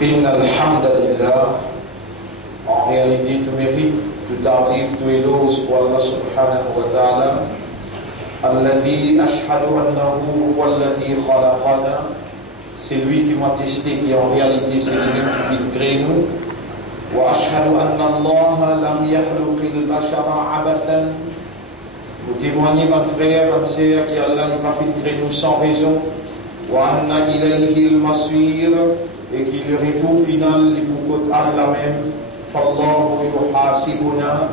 Inna alhamdulillah, en réalité tout mérite, tout tarif, tout éloge pour Allah subhanahu wa ta'ala. Alladhi ashhadu annahu huwa alladhi khalaqana. C'est lui qui m'a testé, qui en réalité c'est lui-même qui fait créer nous. Wa ashhadu anna Allah lam yakhluqil bashara abathan. Vous témoignez, mon frère, ma sœur, qu'Allah n'a pas fait créer nous sans raison. Wa anna ilayhi al-masir. Et qui le retour final est pour Allah même. Fallahu yuhasibuna.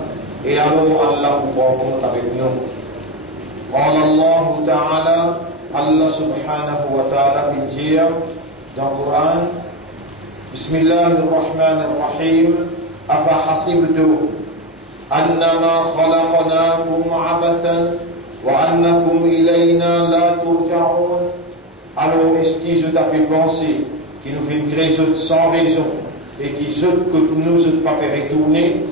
Et alors Allah vous prend compte avec nous. قال الله تعالى الله سبحانه وتعالى في الجير dans le Coran بسم الله الرحمن الرحيم أفحسبتم أنما خلقناكم عبثا وأنكم إلينا لا ترجعون. Alors est-ce qu'ils ont fait penser qui nous fait une création sans raison et qui souhaite que nous ne pas faire retourner?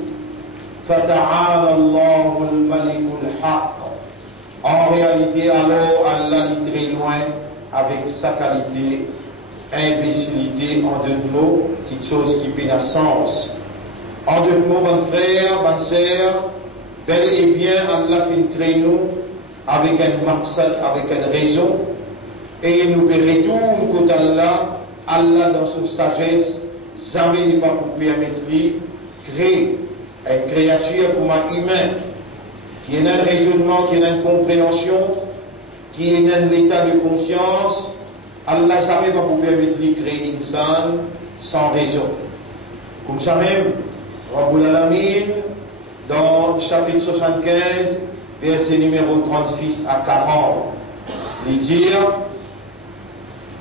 فتعالى الله الملك الحق. En réalité, alors, Allah est très loin avec sa qualité, imbécilité, en deux mots, quelque chose qui fait un sens. En deux mots, mon frère, ma sœur, bel et bien, Allah fait créer nous avec un maqsad, avec une raison, et il nous retourne côté Allah, Allah dans sa sagesse, jamais n'est pas pour permettre lui créer une créature comme un humain, qui est un raisonnement, qui est une compréhension, qui est un état de conscience. Allah jamais va vous permettre de créer insan sans raison. Comme ça même, Rabbul Alamin, dans chapitre 75, verset numéro 36 à 40, il dit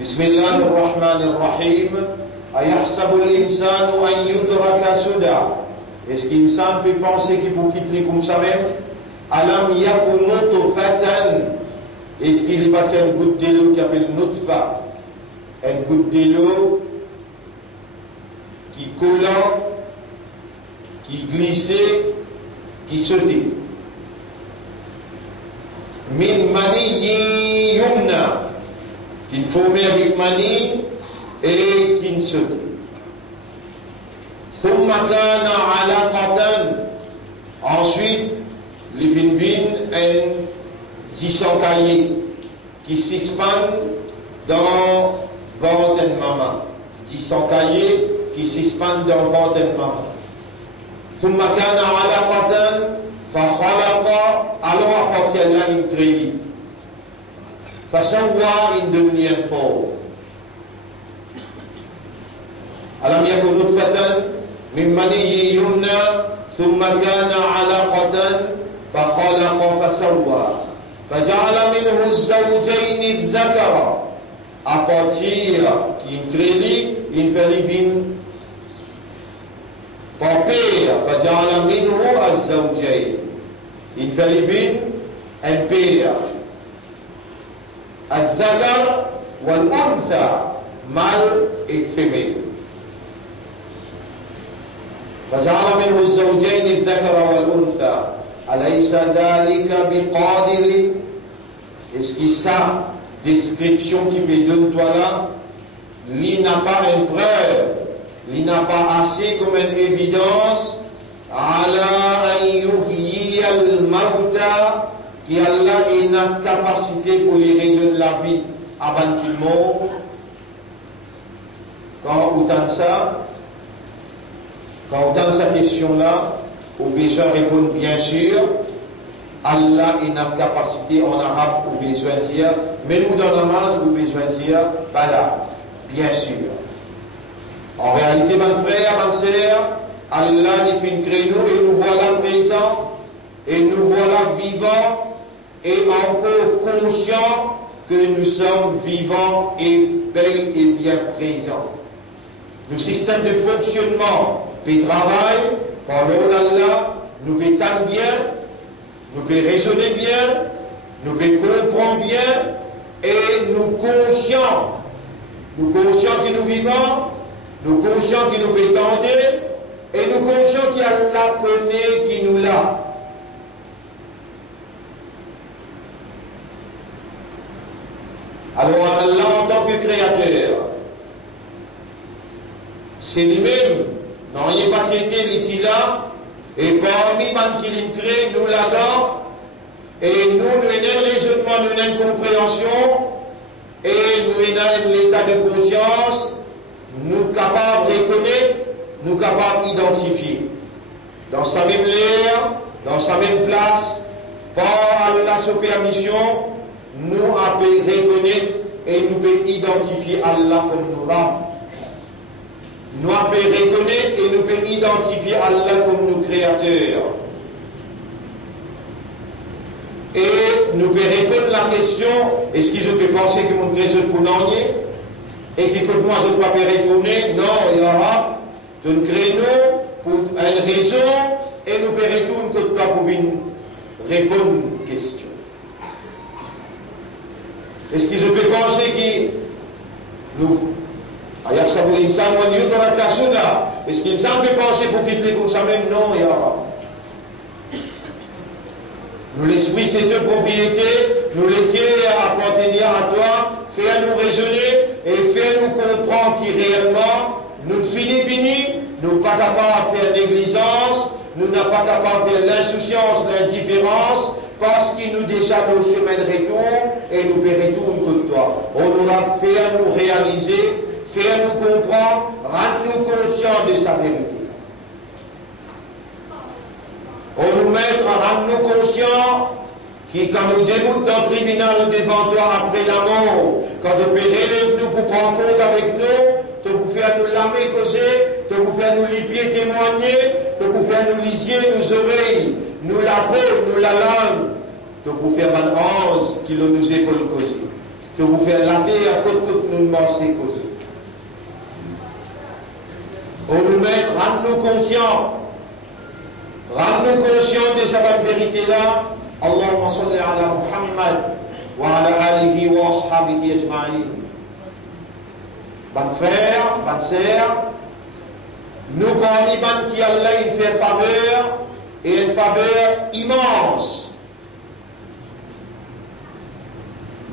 Bismillahirrahmanirrahim, Ayahsabu al-insanu an yudraka suda. Est-ce qu'insan peut penser qu'il faut quitter comme ça même? Alam yakun nutfatan. Est-ce qu'il est passé une goutte d'eau qui appelle nutfa? Une goutte d'eau qui collant, qui glissait, qui sautait. Min mani yumna. Qui ne formait avec mani et qui ne sautait. Thumma kana alaqatan. Ensuite, les finvines un dissancaillé qui suspend dans votre maman. Dissancaillé qui suspend dans votre maman. ثم كان علقة فخلق alors à partir de là il crée. فسوى une demi forme. ألم يكن نطفة من مني يمنى ثم كان علقة فخلق فسوى فجعل منه الزوجين الذكر. À partir qui crée il fait libin par père فجعل منه الزوجين il fait libin un père الذكر والأنثى mâle et femelle. فجعل منه الزوجين الذكر والأنثى أليس ذلك بقادر. Est-ce que ça, description qui fait de toi là, il n'a pas une preuve, il n'a pas assez comme une évidence, ala an yuhyi al-mauta, qui Allah a une capacité pour les redonner la vie avant qu'ils meurent. Quand on entend ça, quand on entend cette question-là, au besoin répondre bien sûr, Allah a une capacité en arabe au besoin de dire, mais nous dans la masse au besoin de dire, voilà, bien sûr. En réalité, mon frère, ma sœur, Allah nous fait créer nous et nous voilà présents, et nous voilà vivants, et encore conscients que nous sommes vivants et bel et bien présents. Le système de fonctionnement, le travail, par le d'Allah, nous pétons bien, nous pouvons raisonner bien, nous pouvons comprendre bien, et nous conscients que nous vivons, nous conscients que nous pétons, et nous conscients qu'Allah connaît qui nous l'a. Alors Allah en tant que créateur, c'est lui-même, non, il n'est pas été ici là, et parmi les qui crée, nous là-dedans, et nous avons un raisonnement, nous avons une compréhension, et nous avons l'état de conscience, nous sommes capables de reconnaître, nous sommes capables d'identifier. Dans sa même l'air, dans sa même place, par la permission, nous pouvons reconnaître et nous pouvons identifier Allah comme nous sommes. Nous pouvons reconnaître et nous pouvons identifier Allah comme nos créateurs. Et nous pouvons répondre à la question, est-ce que je peux penser que mon créateur pour l'année et que moi je dois retourner? Non, il y aura un créneau pour une raison et nous pouvons retourner que toi pour répondre à une question. Est-ce que je peux penser que nous ayak sa boleh insan wanyu dans la sudah. Est-ce qu'insan peut penser pour quitter comme ça même? Non, ya Allah. Nous l'esprit c'est deux propriétés, nous lesquelles appartiennent à toi, fais-nous raisonner et fais-nous comprendre qui réellement nous fini, nous pas capables de faire négligence, nous n'avons pas capables de faire l'insouciance, l'indifférence, parce qu'il nous déjà nos chemins de retour et nous retournons comme toi. On aura fait à nous réaliser, faire nous comprendre, rendre-nous conscients de sa vérité. On nous met à rendre-nous conscients qui, quand nous déboutons dans le tribunal devant toi après la mort, quand tu peux relève-nous pour prendre compte avec nous, te pour faire nous lamer causer, te pour faire nous les pieds témoigner, te pour faire nous les yeux, nous oreilles, nous la peau, nous la langue, te pour faire man 11 qui nous épaules causer, te pour faire la terre à côté nous marcher causer. On nous met, rendre-nous conscients. Rends-nous conscients de cette vérité-là. Allahumma salli ala Muhammad wa ala alihi wa ashabihi ajma'in. Bonne frère, bonne sœur, nous parmi qui Allah il fait faveur et une faveur immense.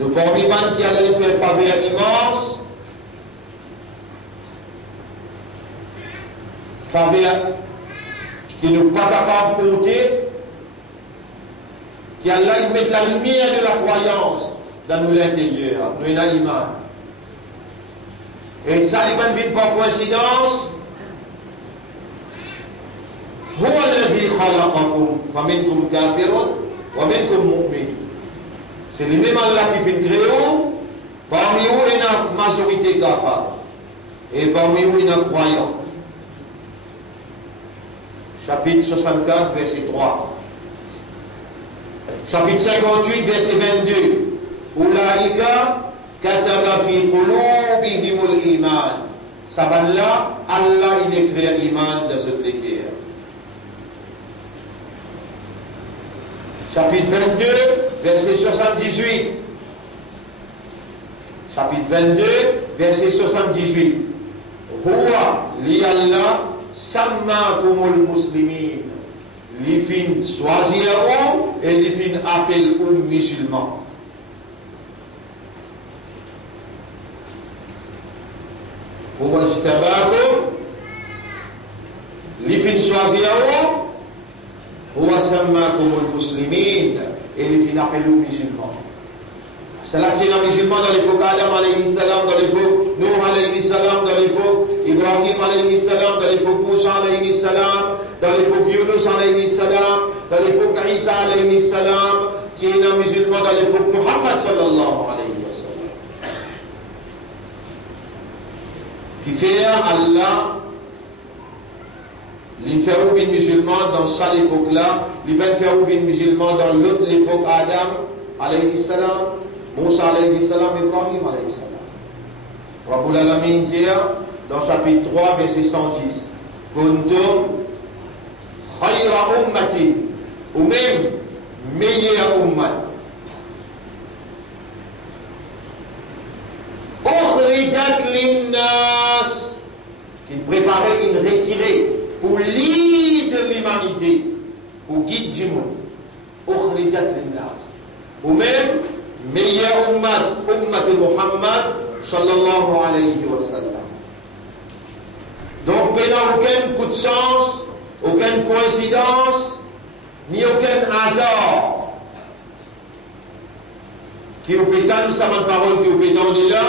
Nous parmi qui Allah il fait faveur immense. Faveur qui ne sont pas capables de compter, qui Allah il met la lumière de la croyance dans nous l'intérieur, nous avons l'image. Et ça ne vient pas par coïncidence. هو الذي خلقكم فمنكم كافر ومنكم مؤمن. C'est le même Allah qui fait créer, parmi eux il y a une majorité kafar et parmi eux il y a un croyant. Chapitre 64, verset 3. Chapitre 58, verset 22. Ulaika kataba fi qulubihimul iman. Sabanla, Allah il écrit iman dans ce cœur. Chapitre 22, verset 78. Chapitre 22, verset 78. Huwa li Allah sammakumul muslimin. Li fin choisir et li fin appel aux musulmans. Huwa ijtabakum. Li fin choisir huwa sammakumul muslimin et li fin appel aux musulmans. Cela c'est les musulmans dans l'époque Adam alayhi salam, dans l'époque Nuh alayhi salam, dans l'époque Ibrahim alayhi salam, dans l'époque Moussa alayhi salam, dans l'époque Yunus alayhi salam, dans l'époque Isa alayhi salam, c'est les musulmans dans l'époque Muhammad sallallahu alayhi wa sallam. Qui fait Allah, l'inférou bin musulman dans cette époque-là, l'inférou bin musulman dans l'autre l'époque Adam alayhi salam, Moussa alayhi salam, Ibrahim alayhi salam. Rabbul Alamin dit dans chapitre 3, verset 110, Kuntum khayra ummati, ou même meilleure ummat. Ukhrijat linnas, qui préparait une retirée pour leader l'humanité, pour guider du monde. Ukhrijat linnas, ou même meilleur ummat, ummat Muhammad sallallahu alayhi wa sallam. Donc n'a aucun coup de sens, aucune coïncidence, ni aucun hasard. Qui au pétan, ça ma parole qui au pétan est là,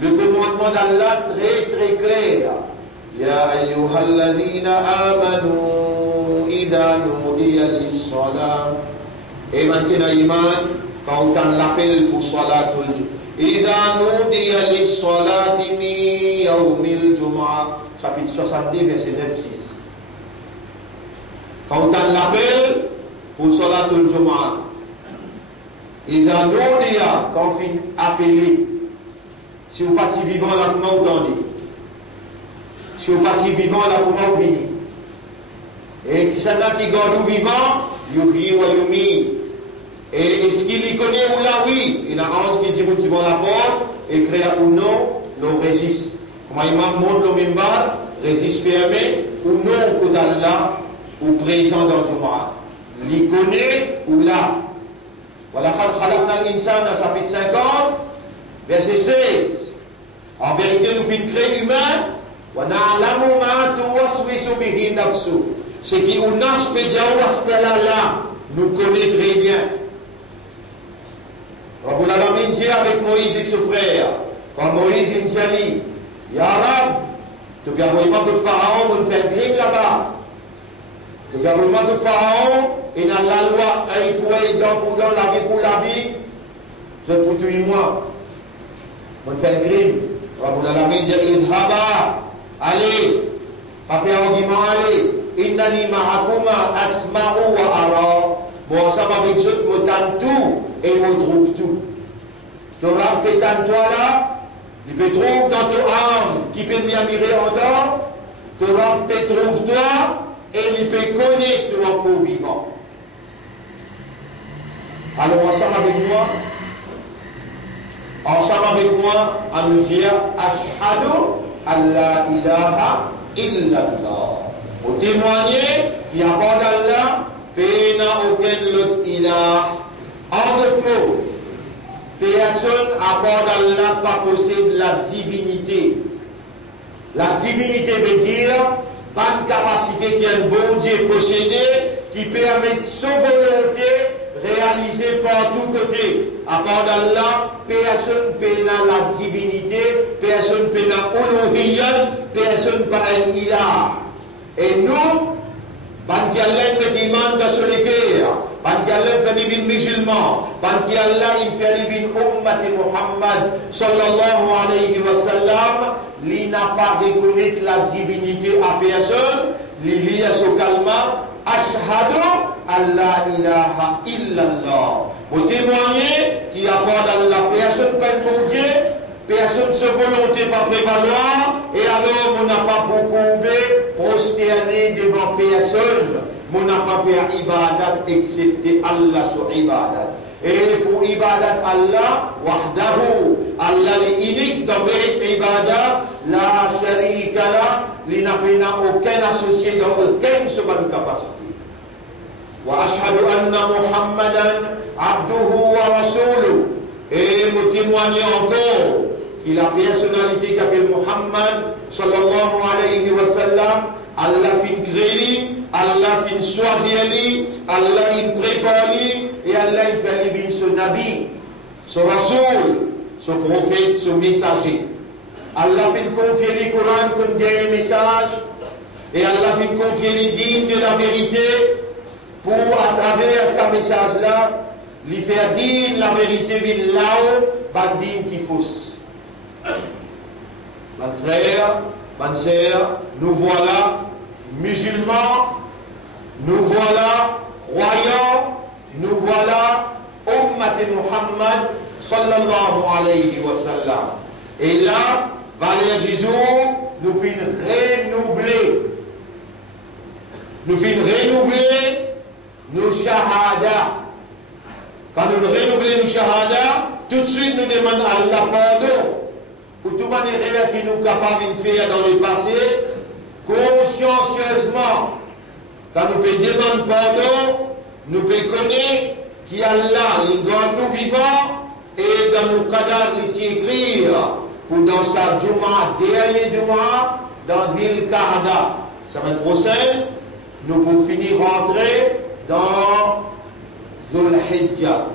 le commandement d'Allah très très clair. Ya ayyuhalladhina amanu idha nudiya lis-salat. Et maintenant, iman, quand on l'appelle pour salatul idha nudiya lis-salati min yawmil jum'ah. Chapitre 70, verset 9-6. Quand on l'appelle pour salatul jum'ah. Idha nudiya, quand on finit appelé. Si vous partez vivant, là, comment vous entendez? Si vous partez vivant, là, comment vous venez? Et qui s'en a qui garde vivant, yuhi wa yumi. Et est-ce qu'il y connaît ou là, oui? Il y a un qui dit, tu vas la porte, et créer ou non, l'on résiste. Comme il montre le mimbar, résiste fermé, ou non, que d'Allah, ou présent dans le Jumu'ah. Il connaît ou là. Voilà, khalaqna al-insan, chapitre 50, verset 16. En vérité, nous fîmes créer humain, ce qui nous nage là, nous connaît très bien. Rabbul Alamin dit avec Moïse et ses frères, quand Moïse il dit, Ya Rab, tu peux avoir de Pharaon, on fait un crime là-bas. Tu peux avoir de Pharaon, et dans la loi, il pourrait pour la vie pour la vie, je pour tuer moi. On fait un crime. Rabbul Alamin dit, Idhaba, allez, pas faire argument, allez, Innani ma'akuma asma'u wa ara. Bon, ça va avec eux, je m'entends tout et je trouve tout. Tu auras pétan toi là, il peut trouver dans ton âme qui peut bien mirer en dehors, tu auras peut trouve toi et il peut connaître ton corps vivant. Alors, ensemble avec moi, à nous dire, Ashhadu Allah ilaha illallah. Pour témoigner qu'il n'y a pas d'Allah, il n'y a aucun autre ilah. En d'autres mots, personne à part d'Allah pas possède la divinité. La divinité veut dire pas une capacité qu'un bon Dieu possède qui permet son volonté réalisée par tous côtés. À part d'Allah, personne n'a la divinité, personne n'a uluhiyyan, personne n'a un ilah. Et nous, Bankiallah me demande de se léguer, Bankiallah fait des musulmans, Bankiallah il fait des ummat Muhammad sallallahu alayhi wa sallam, il n'a pas reconnu la divinité à personne, il lit à ce calma, Ashhadu Allah ilaha illallah. Pour témoigner qu'il n'y a pas d'Allah, personne pas de Dieu, personne se volonté pas prévaloir, et alors on n'a pas beaucoup prosterné devant personne, on n'a pas fait ibadat excepté Allah sur ibadat. Et pour ibadat Allah, wahdahu, Allah est unique dans mérite ibadat, la sharika la, il n'a aucun associé dans aucune seconde capacité. Wa ashhadu anna Muhammadan abduhu wa rasuluh. Et nous témoignons encore qu'il a personnalité qu'appelle Muhammad sallallahu alayhi wa sallam, Allah fin créé, Allah fin choisi, Allah fin préparé, et Allah fin fait son nabi, son rasoul, son prophète, son messager. Allah fin confier le Coran comme dernier message, et Allah fin confier les dignes de la vérité, pour à travers ce message-là, lui faire dire la vérité, mais là-haut, pas dire qui fausse. Mes frères, mes sœurs, nous voilà musulmans, nous voilà croyants, nous voilà ummat Muhammad sallallahu alayhi wa sallam. Et là, valeur du jour, nous finissons renouveler. Nous finissons renouveler nos shahadas. Quand nous renouvelons nos shahadas, tout de suite nous demandons à Allah pardon. Pour toute manière qui nous capables de faire dans le passé, consciencieusement, quand nous pouvons demander pardon, nous pouvons connaître qu'il y a Allah, les garde nous vivants, et dans nos cadavres, ici écrire, pour dans sa Juma, dernier Juma, dans Dhul Qa'da. Semaine prochaine, nous pouvons finir rentrer dans Dhul Hijjah.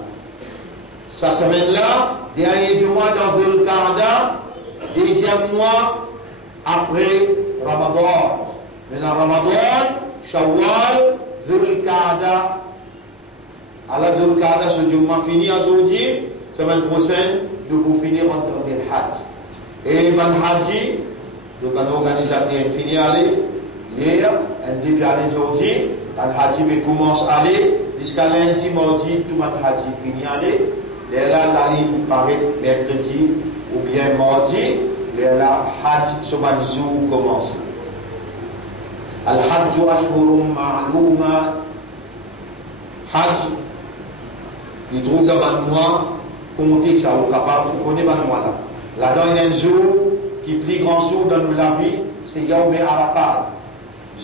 Cette semaine-là, dernier du mois dans Dhul Qa'da, deuxième mois après Ramadan. Maintenant Ramadan, Shawwal, Dhul Qa'da. Alors Dhul Qa'da, ce mois fini aujourd'hui. Semaine prochaine, nous pouvons finir dans le Hajj. Et Ban Haji, le organisateur fini à aller. Hier, un début à aujourd'hui, Ban Haji commence à aller. Jusqu'à lundi, mardi, tout Ban Haji fini à aller. Et là, la ligne paraît mercredi ou bien mardi. Et là, Hajj Sobanzou commence. Al-Hajj Ashhurum Ma'louma. Hajj, il trouve dans le mois. Compter ça, on est capable de connaître le mois là. Là-dedans, il y a un jour qui est le plus grand jour dans la vie, c'est Yawm Arafat.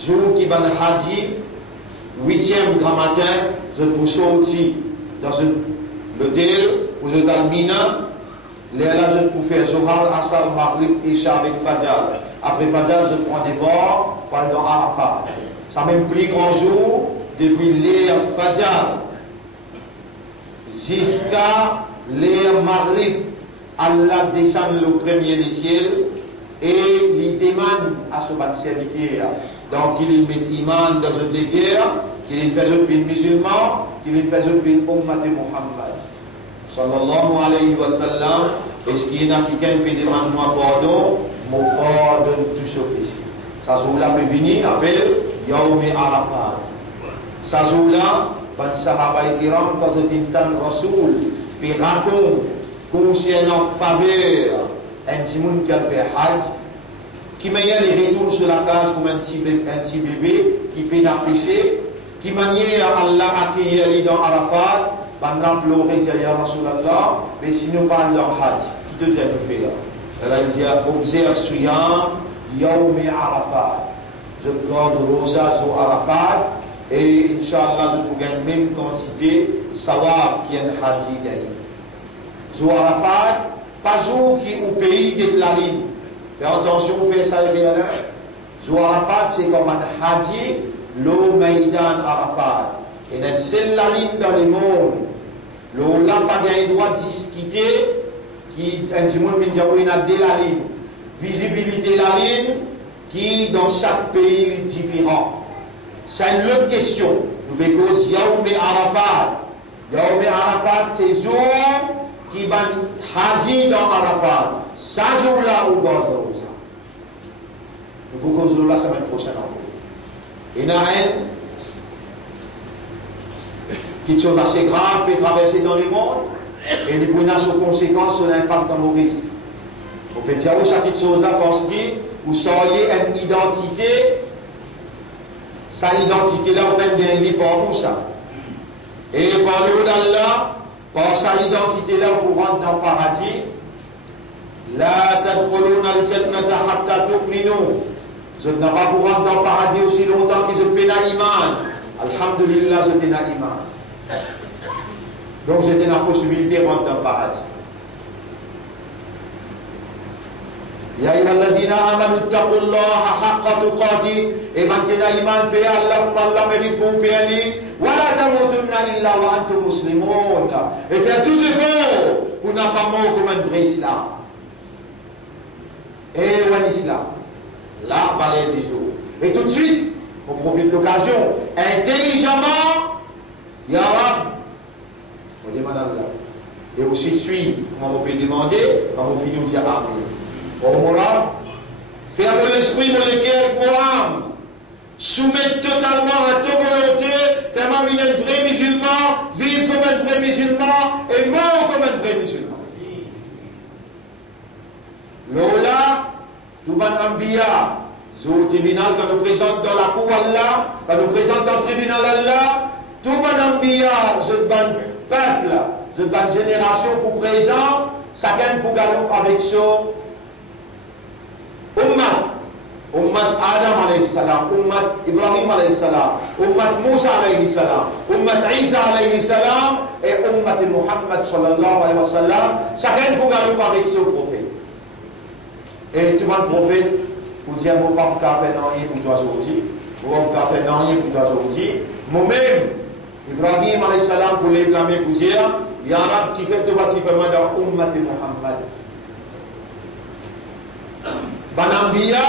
Jour qui va dans Hajj, 8e grand matin, je vous sortis dans l'hôtel, où je dans Mina, là je peux faire Zohar, Asar, Maghrib, Isha avec Fajr. Après Fajr, je prends des bords pendant Arafat. C'est même plus grand jour depuis l'ère Fajr jusqu'à l'ère Maghrib. Allah descend le premier des ciels et il demande à ce serviteur. Donc il met iman dans une guerre, qu'il fait une musulman, qu'il fait une ummat de Muhammad. Sallallahu alayhi wa sallam. Est-ce qu'il y a quelqu'un qui demande moi pardon? Mon pardon tout ce péché. Ça jour-là peut venir, appelle Yawm Arafat. Ça jour-là, quand Sahaba Kiram, quand ils entendent Rasoul, puis racontent concernant faveur un petit monde qui a fait Hajj, qui manière les retours sur la cage comme un petit bébé qui fait d'un péché, qui manière Allah accueillir les dans Arafat, pendant pleurer derrière Rasulallah, mais si nous parlons de Hajj, qui te dit nous faire? Elle dit observe Suyam, Yawm Arafat. Je garde Rosa sur Arafat, et Inch'Allah, je peux gagner même quantité, sawab qui est un Hajj d'ailleurs. Jour Arafat, pas jour qui au pays de la ligne. Fais attention, fais ça et rien. Jour Arafat, c'est comme un Hajj, le Maïdan Arafat. Et dans celle la ligne dans le monde, le là pas le droit de discuter, qui un du monde qui a de la ligne. Visibilité la ligne, qui dans chaque pays est différent. C'est une autre question. Nous verrons Yawm Arafat. Yawm Arafat, c'est jour qui va Haji dans Arafat. Ça jour-là au bord de Rosa. Nous pouvons causer la semaine prochaine encore. Il y en a un qui sont assez graves, peut traverser dans le monde, et il peut avoir ses conséquences sur l'impact dans nos risques. On peut dire que chaque chose-là, parce que vous seriez une identité, sa identité-là, on même bien dit par où ça. Et par le haut d'Allah, par sa identité-là, vous rentrez dans le paradis. La tadkhuluna al-jannata hatta tu'minu. Je n'ai pas pour rentrer dans le paradis aussi longtemps que je fais la iman. Alhamdulillah, je fais la iman. Donc j'étais dans la possibilité de rentrer dans le paradis. Ya ayyuhalladhina amanu ittaqullaha haqqa tuqatih. Et maintenant iman pe Allah mérite pour payer. Wa la tamutunna illa wa antum muslimun. Et faire tout effort pour n'a pas mort comme un vrai islam. Et un islam. Là, balai du jour. Et tout de suite, on profite de l'occasion, intelligemment, Ya Rab, on demande à Allah. Et aussi de suite, comment on peut demander, quand on finit, on dit Amen. Oh mon Rab, faire de l'esprit mon cœur avec mon âme, soumettre totalement à ta volonté, faire ma vie un vrai musulman, vivre comme un vrai musulman, et mort comme un vrai musulman. Lola, tout le Ambiya, sur le tribunal, quand nous présente dans la cour Allah, quand nous présente dans le tribunal Allah, tout le Ambiya, ce peuple, cette génération pour présent, chacun pour gagner avec son Ummat. Ummat Adam alayhi salam, Ummat Ibrahim alayhi salam, Ummat Musa alayhi salam, Ummat Isa alayhi salam, et Ummat Muhammad sallallahu alayhi wa sallam, chacun pour gagner avec son prophète. Et tout le prophète, pour dire, mon papa n'a fait rien pour toi aujourd'hui, mon papa n'a fait rien pour toi aujourd'hui. Moi-même, Ibrahim alayhi salam pour les blâmer pour dire, il y a un arabe qui fait tout bâtiment dans Ummat Muhammad. Banambiya,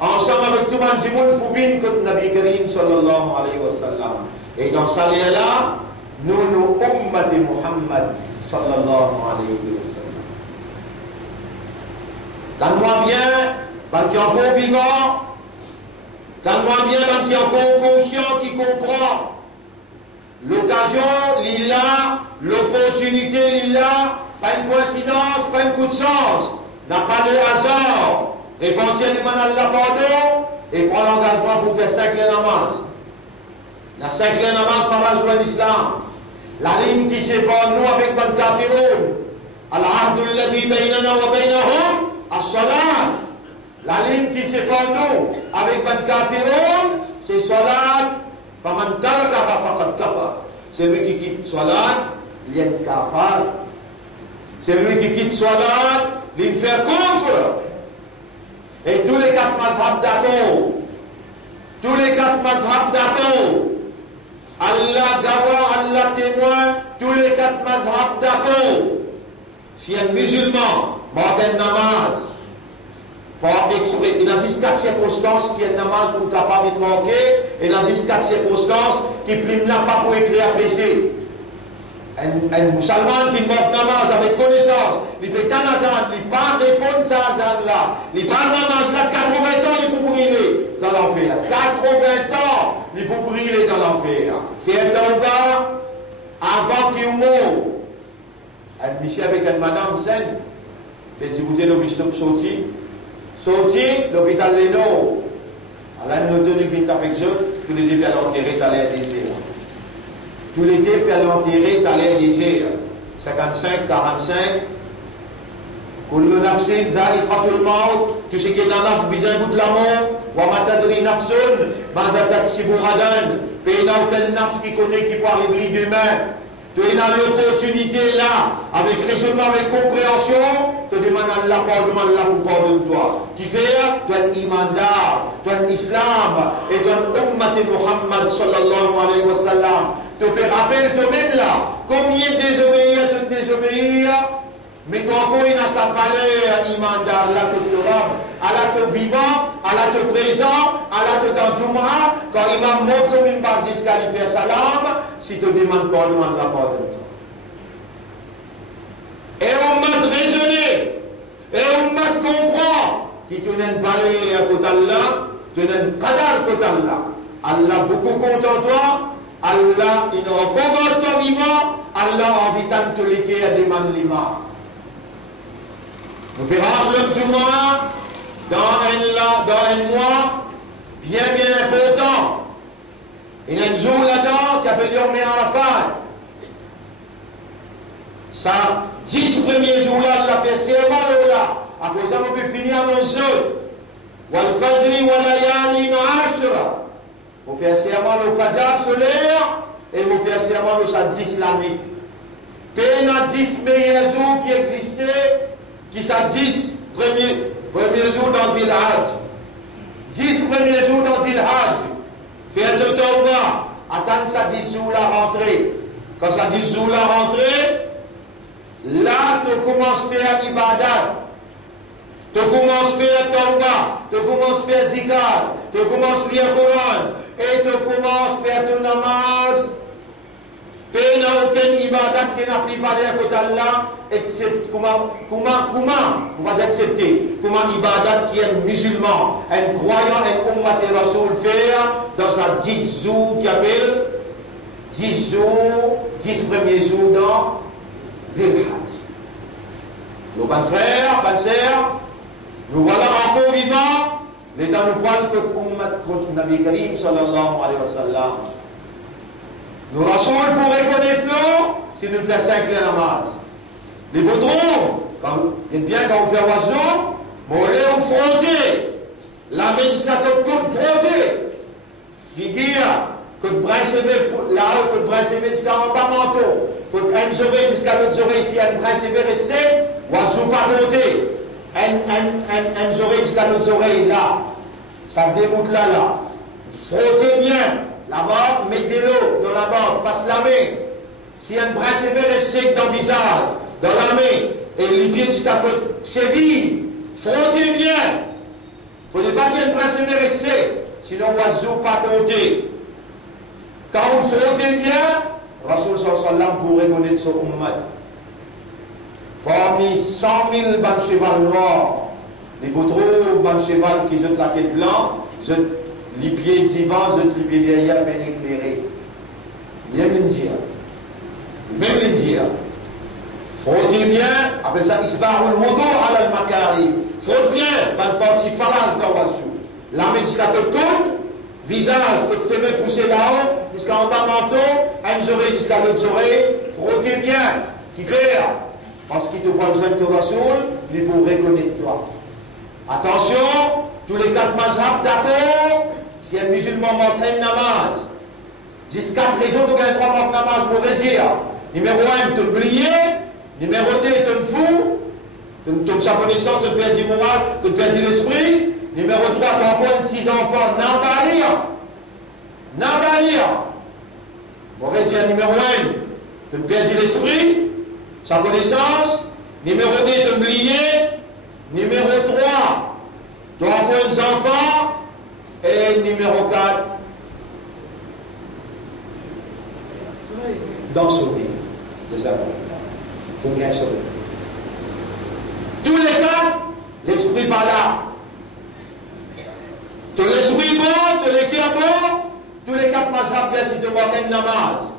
ensemble avec tout le monde du monde, pour venir que Nabi Karim sallallahu alayhi wa sallam. Et dans ça là, nous Ummat Muhammad sallallahu alayhi wa sallam. Donne-moi bien, qui est encore vivant, donne-moi bien, qui est encore conscient, qui comprend. L'occasion, il a, l'opportunité, il a, pas une coïncidence, pas un coup de chance, n'a pas de hasard. Et quand il y a Allah pardon, et prend l'engagement pour faire 5 namaz. La 5 namaz, namaz de l'islam. La ligne qui sépare nous avec le kafiroun. Al-ahdu alladhi baynana wa baynahum, as-salat. La ligne qui sépare nous avec le kafiroun, c'est salat. Faman taraka faqad kafar. Celui qui quitte salat, il y a une kafar. Celui qui quitte salat, il fait kufr. Et tous les 4 madhab d'accord, Allah gawa, Allah témoin, tous les 4 madhab d'accord. Si un musulman manque un namaz, il existe 4 circonstances qui est namaz pour capable de manquer, et il existe 4 circonstances qui priment là pas pour écrire à PC. Un musulman qui manque namaz avec connaissance, il fait un azan, il ne pas répondre à ce azan là, il ne pas namaz là, 80 ans, il peut brûler dans l'enfer. 80 ans, il peut brûler dans l'enfer. Faire tauba avant qu'il meure. Un monsieur avec une madame saine, il dit, vous avez sorti, l'hôpital Léno. Alors, nous avons tenu vite avec eux, tous les deux à l'enterrer dans l'air désert. Tous les deux à l'enterrer dans l'air désert. 55, 45. Kullu nafsin dha'iqatul maut. Tout ce qui est dans l'âge, besoin de la mort. Wa matadri nafsun, mada taksibu gadan. Et il n'y a aucun nafs qui connaît qui peut arriver demain. Tu as l'opportunité là, avec raisonnement, avec compréhension, tu demandes à Allah, demande Allah pour pardonne-toi. Qui fait? Tu as l'imandar, tu as l'islam, et tu as l'ummat Muhammad sallallahu alayhi wa sallam. Tu peux rappeler toi-même là, combien désobéir, mais toi encore il a sa valeur, imandar, Allah te rend, Allah te vivant, Allah te présent, Allah te dans Jum'a, quand imam monte le minbar jusqu'à lui faire salam, si tu demandes pardon, Allah pardonne toi. Et on m'a raisonné, et on m'a comprend, qui te donne une valeur à côté d'Allah, te donne une qadar à côté d'Allah. Allah beaucoup content toi, Allah il a encore toi vivant, Allah a envie de te léguer à demander l'imam. Nous verrons le Jumu'ah dans un mois bien important. Il y a un jour là-dedans qui appelle Yom Arafat. Ça, 10 premiers jours-là, il a fait serment là. À cause on peut finir nos œufs. Wal fajri wa layalin ashra. Vous faites serment au Fajr solaire et vous faites serment au sa 10 l'année. Il y a 10 meilleurs jours qui existaient. Qui sont 10 premiers jours dans Zil Hajj. 10 premiers jours dans Zil Hajj. Faire de Tawbah. Attendre ça 10 jours la rentrée. Quand ça 10 jours la rentrée, là tu commences à faire ibadat. Tu commences à faire Tawbah. Tu commences à faire Zikar. Tu commences à lire le Coran. Et tu commences à faire ton namaz. Il n'y a aucun ibadat qui n'a plus parlé à côté d'Allah, excepté comment accepter, comment ibadat qui est musulman, un croyant, un ummat et rasoul faire dans sa 10 jours qui appelle 10 jours, 10 premiers jours dans le Hajj. Nos bonnes frères, bonnes sœurs, nous voilà encore vivants, l'État nous parle que ummat contre Nabi Karim sallallahu alayhi wa sallam. Nous rassemblons pour reconnaître nous si nous faisons 5 namaz. Les baudrons, bien quand vous faites oiseau, vous allez vous fronter. La main jusqu'à votre côte fronter. Figure que le bras sévère là, que le bras sévère jusqu'à en bas manteau. Que une oreille jusqu'à l'autre oreille ici, un bras sévère resté, oiseau pas monter. Une oreille jusqu'à l'autre oreille là. ça démonte là. Frottez bien la barbe, mettez de l'eau dans la barbe, passe la main. Si un brin sévère est sec dans le visage, dans la main, et les pieds du tapot, cheville, frottez bien. Il ne faut pas qu'il y ait un brin sévère est sec, sinon oiseau pas compter. Quand vous frottez bien, Rasul sallam pourrait connaître son ummat. Parmi 100 000 ban cheval noirs, les boutreaux ban cheval qui jetent la tête blanche, jetent les pieds divans, jetent les pieds derrière, bien éclairés. Même l'India. Même l'India. Frottez bien, appelle ça Isbarul Modo à al-Makari. Frottez bien, ban parti falas dans l'oiseau. La main jusqu'à te tourne, visage, peut se mettre poussé là-haut, jusqu'en bas manteau, une oreille jusqu'à l'autre oreille, frottez bien, qui fait, parce qu'il te voit besoin de ton Rasoul, il pour reconnaître toi. Attention, tous les 4 mazhab d'accord, si un musulman manque un namaz, jusqu'à raisons de gagner 3 manques namaz pour dire, numéro 1, te oublier, numéro 2, te fou, te sa connaissance, te perdre moral, te perdre l'esprit, numéro 3, tu as 6 enfants, n'avalir. On va dire numéro 1, te perdre l'esprit, sa connaissance, numéro 2, te oublier, numéro 3, tu as des enfants, et numéro 4, dans ce pays. C'est ça. Pour bien sauver. Tous les 4, l'esprit pas là. Tous l'esprit bon, tous les cœurs bons, tous les 4 mazhab bien si tu vois un namaz.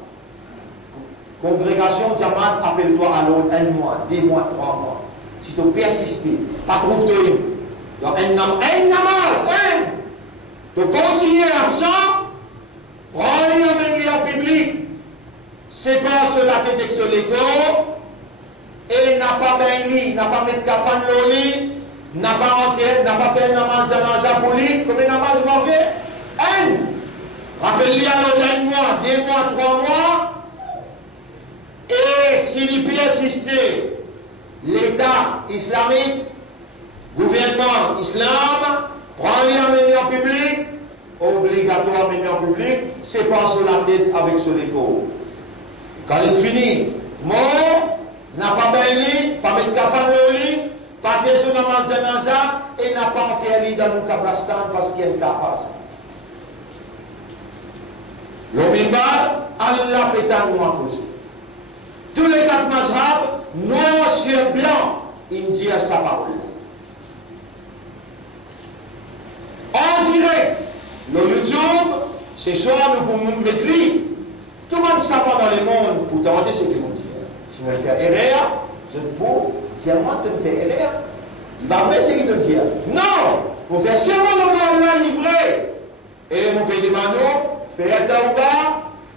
Congrégation Diamant, appelle-toi à l'autre 1 mois, 2 mois, 3 mois. Si tu persistes, pas trouve-toi une. Donc un namaz, tu continues absent, prends-les en milieu public, c'est pas sur la tête sur l'égo, et n'a pas béni, n'a pas mis de kafan loli, n'a pas enterré, n'a pas fait un namaz de Nazapoli, comme un namaz manqué. Rappelle-lui à l'autre 1 mois, 2 mois, 3 mois, et s'il peut assister l'État islamique, gouvernement islam, prend-lui en milieu public, obligatoire en milieu public, c'est pas sur la tête avec sur l'égo. Quand il finit, mort, n'a pas béni, pas mettre kafan au lit, pas fait son namaz de Naza, et n'a pas enterré dans le Kablastan parce qu'il y a une capacité. L'Omimbar, Allah pétale nous en cause. Tous les 4 mazhab, noir sur blanc, il dit à sa parole. En direct, le YouTube, c'est soit nous pouvons mettre lui. Tout le monde savoir dans le monde, pour tenter ce qu'ils vont dire. Si je me fais erreur, je ne peux dire moi, tu me fais erreur. Il va faire ce qu'il te dit. Non! Pour faire seulement le Allah livré. Et mon pays de Mano, faire Taouba,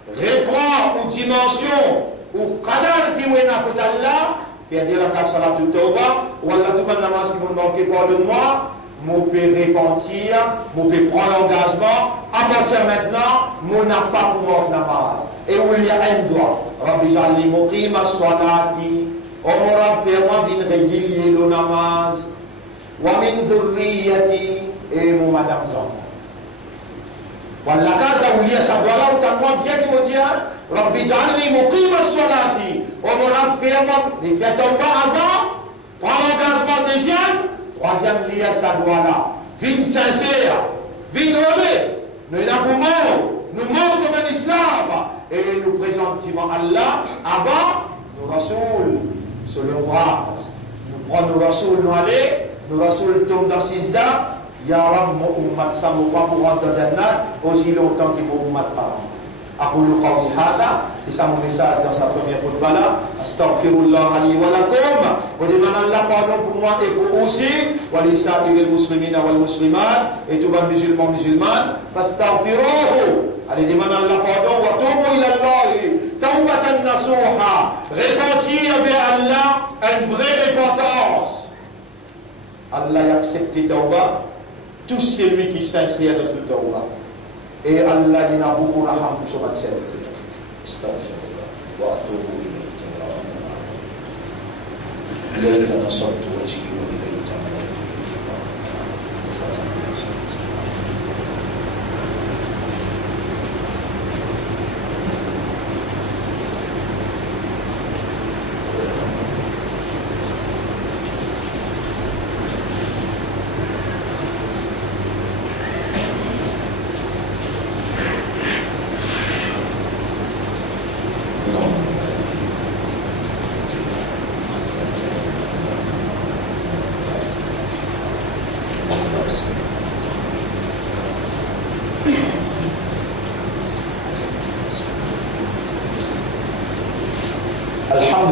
reprend aux dimensions, ou canal qui est à côté d'Allah, faire des rakats salat de Taouba, ou Allah tout le monde namaz qui vont manquer par de moi. Mon peut repentir, mon peut prendre l'engagement, à partir de maintenant, mon n'a pas pour mon namaz. Et où il y a un droit. Rabbi Jalli Mokim as-Salati, Omorab Ferma bin Regili le namaz, Wamin Zurriyati, et mon madame Zan. Voilà, quand il y a sa droit là, autant moi bien qu'il me dit, Rabbi Jalli Mokim as-Salati, Omorab Ferma, il fait tomber avant, prend l'engagement deuxième. Troisième lien, ça doit là. Vine sincère, vine honnête. Nous nous morts comme un islam. Et nous présentons Allah avant nos rassouls, selon grâce. Nous prenons nos rassouls, nous allons, nos rassouls tombent dans 6 ans. Ya Rab, mon ummat, ça m'a pas pour rentrer dans Jannat, aussi longtemps qu'il mon ummat par an. أقول قولي هذا c'est ça mon message dans sa première khutbah là astaghfirullah li wa lakum wa liman Allah pardon pour moi et pour aussi wa li sa'iril muslimina wal muslimat et tous les musulmans musulmanes fastaghfiruhu allez demander Allah pardon wa tubu ila Allah tawbatan nasuha repentir vers Allah une vraie repentance. Allah accepte tawbah tout celui qui s'insère dans ce tawbah. Et Allah il a beaucoup raham pour son serviteur. Astaghfirullah wa atubu ilayk. إليك نصرت وجهي وإليك منيت.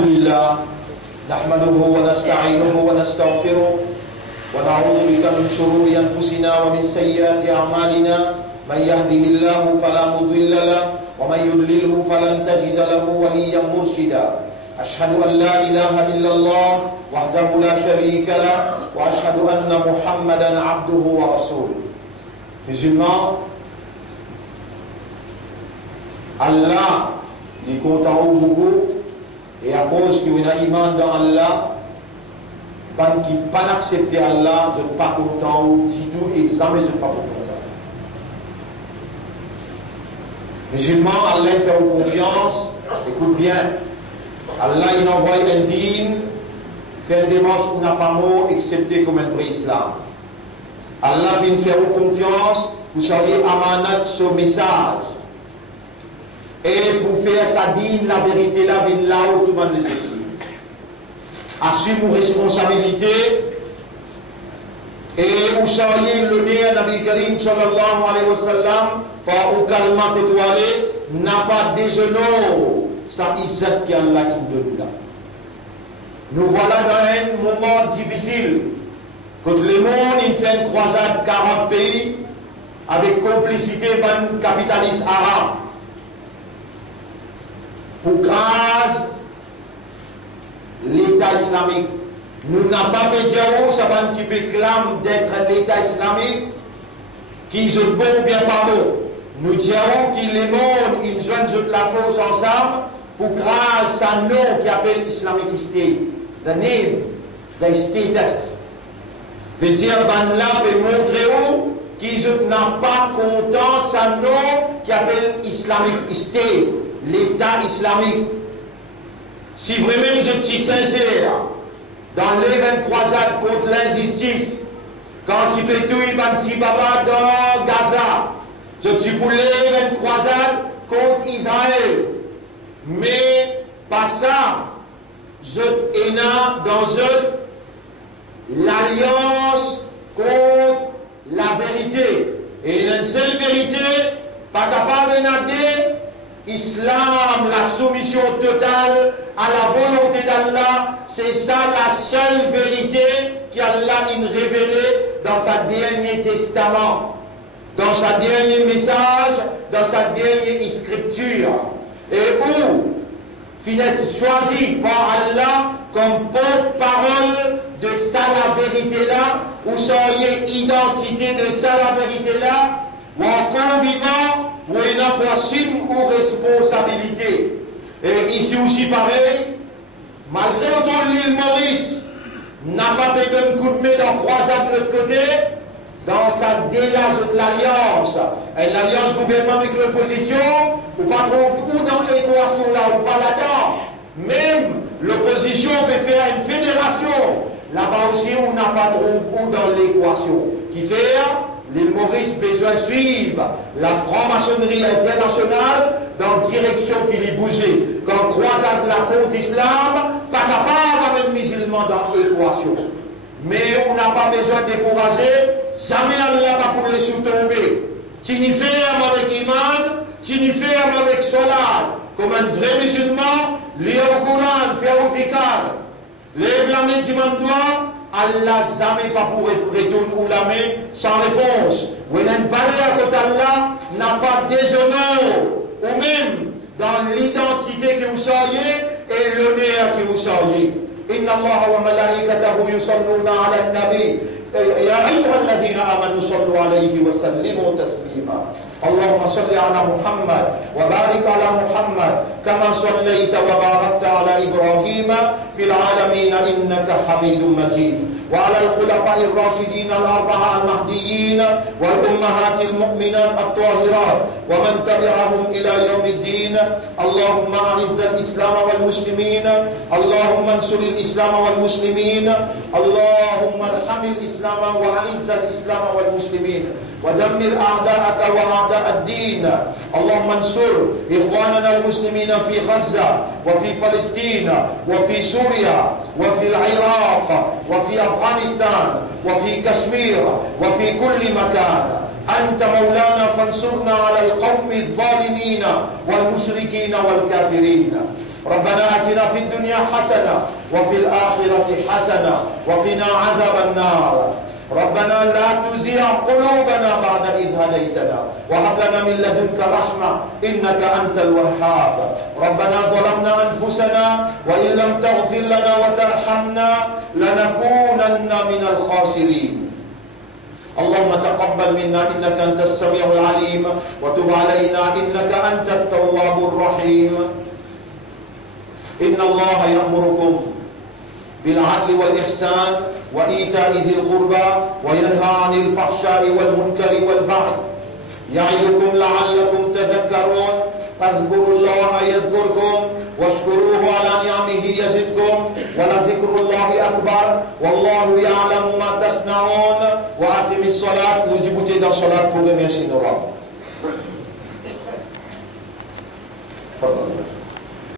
الحمد لله نحمده ونستعينه ونستغفره ونعوذ بك من شرور أنفسنا ومن سيئات أعمالنا من يهده الله فلا مضل له ومن يضلله فلن تجد له وليا مرشدا أشهد أن لا إله إلا الله وحده لا شريك له وأشهد أن محمدا عبده ورسوله. Musulmans, Allah il compte en haut beaucoup et à cause qu'il y a un iman dans Allah, quand qui pas accepter Allah, je ne suis pas content du tout et jamais je ne suis pas content. Musulmans, Allah fait confiance, écoute bien, Allah il envoie un digne, fait une démarche pour n'a pas mot, accepté comme un vrai islam. Allah vient faire confiance, vous soyez amanat ce message. Et pour faire sa digne, la vérité là, vient là où tout le monde les écrit. Assume vos responsabilités. Et vous soyez le nez à Nabi Karim sallallahu alayhi wa sallam, par au calmant étoilé, n'a pas déjeuner sa izzat qui Allah il donne là. Nous voilà dans un moment difficile. Quand le monde il fait une croisade 40 pays avec complicité d'un capitaliste arabe. Pour grâce l'État islamique. Nous n'avons pas fait dire ça va qui réclame d'être l'État islamique qui se bon bien par nous. Nous dirons qu'il les monde ils joignent la force ensemble pour grâce à nom qui appelle Islamic State. The name, the status. Veut dire ben là peut montrer où qu'ils n'ont pas content sa nom qui appelle Islamic State, l'État islamique. Si vraiment je suis sincère dans les 20 croisades contre l'injustice, quand tu peux tuer un petit papa dans Gaza, je suis pour les 20 croisades contre Israël. Mais pas ça, je suis dans l'alliance contre la vérité. Et une seule vérité, pas capable de Islam, la soumission totale à la volonté d'Allah, c'est ça la seule vérité qu'Allah a révélée dans sa dernier testament, dans sa dernier message, dans sa dernière scripture. Et où finit choisi par Allah comme porte-parole de ça la vérité là, ou soyez identité de ça la vérité là, ou en convivant, ou en possible ou responsabilité. Et ici aussi pareil, malgré que l'île Maurice n'a pas fait un coup de main dans croisade de l'autre côté, dans sa délage de l'alliance, l'alliance gouvernement avec l'opposition, ou pas trop ou dans l'équation là, ou pas là-dedans. Même l'opposition peut faire une fédération. Là-bas aussi, on n'a pas trop ou dans l'équation. Qui fait l'île Maurice besoin de suivre la franc-maçonnerie internationale dans la direction qu'il est bougé. Quand croisade la contre islam, pas capable avec musulman dans l'équation. Mais on n'a pas besoin de décourager, jamais Allah va pour les sous-tomber. Tu n'y fais avec iman, tu n'y fais avec salat. Comme un vrai musulman, lié au Coran, fait au Bikar. Les blâmés du mandois, Allah jamais pas pour retourner ou la main sans réponse. Ou une valeur que Allah n'a pas déshonneur. Ou même dans l'identité que vous soyez et l'honneur que vous soyez. إن الله وملائكته يصلون على النبي يا أيها الذين آمنوا صلوا عليه وسلموا تسليما اللهم صل على محمد وبارك على محمد كما صليت وباركت على إبراهيم في العالمين إنك حميد مجيد وعلى الخلفاء الراشدين الأربعة المهديين والأمهات المؤمنات الطاهرات ومن تبعهم إلى يوم الدين اللهم أعز الإسلام والمسلمين اللهم انصر الإسلام والمسلمين اللهم ارحم الإسلام وأعز الإسلام والمسلمين ودمر أعداءك وأعداء الدين اللهم انصر إخواننا المسلمين في غزة وفي فلسطين وفي سوريا وفي العراق وفي أفغانستان وفي كشمير وفي كل مكان أنت مولانا فانصرنا على القوم الظالمين والمشركين والكافرين ربنا آتنا في الدنيا حسنة وفي الآخرة حسنة وقنا عذاب النار. ربنا لا تزغ قلوبنا بعد إذ هديتنا وهب لنا من لدنك رحمة إنك أنت الوهاب. ربنا ظلمنا أنفسنا وإن لم تغفر لنا وترحمنا لنكونن من الخاسرين. اللهم تقبل منا إنك أنت السميع العليم وتب علينا إنك أنت التواب الرحيم. إن الله يأمركم بالعدل والإحسان وإيتاء ذي القربى وينهى عن الفحشاء والمنكر والبغي يعظكم لعلكم تذكرون. فاذكروا الله يذكركم واشكروه على نعمه يزدكم ولذكر الله أكبر والله يعلم ما تصنعون. وأقم الصلاة. نجيب تدا صلاة pour remercier nos rois.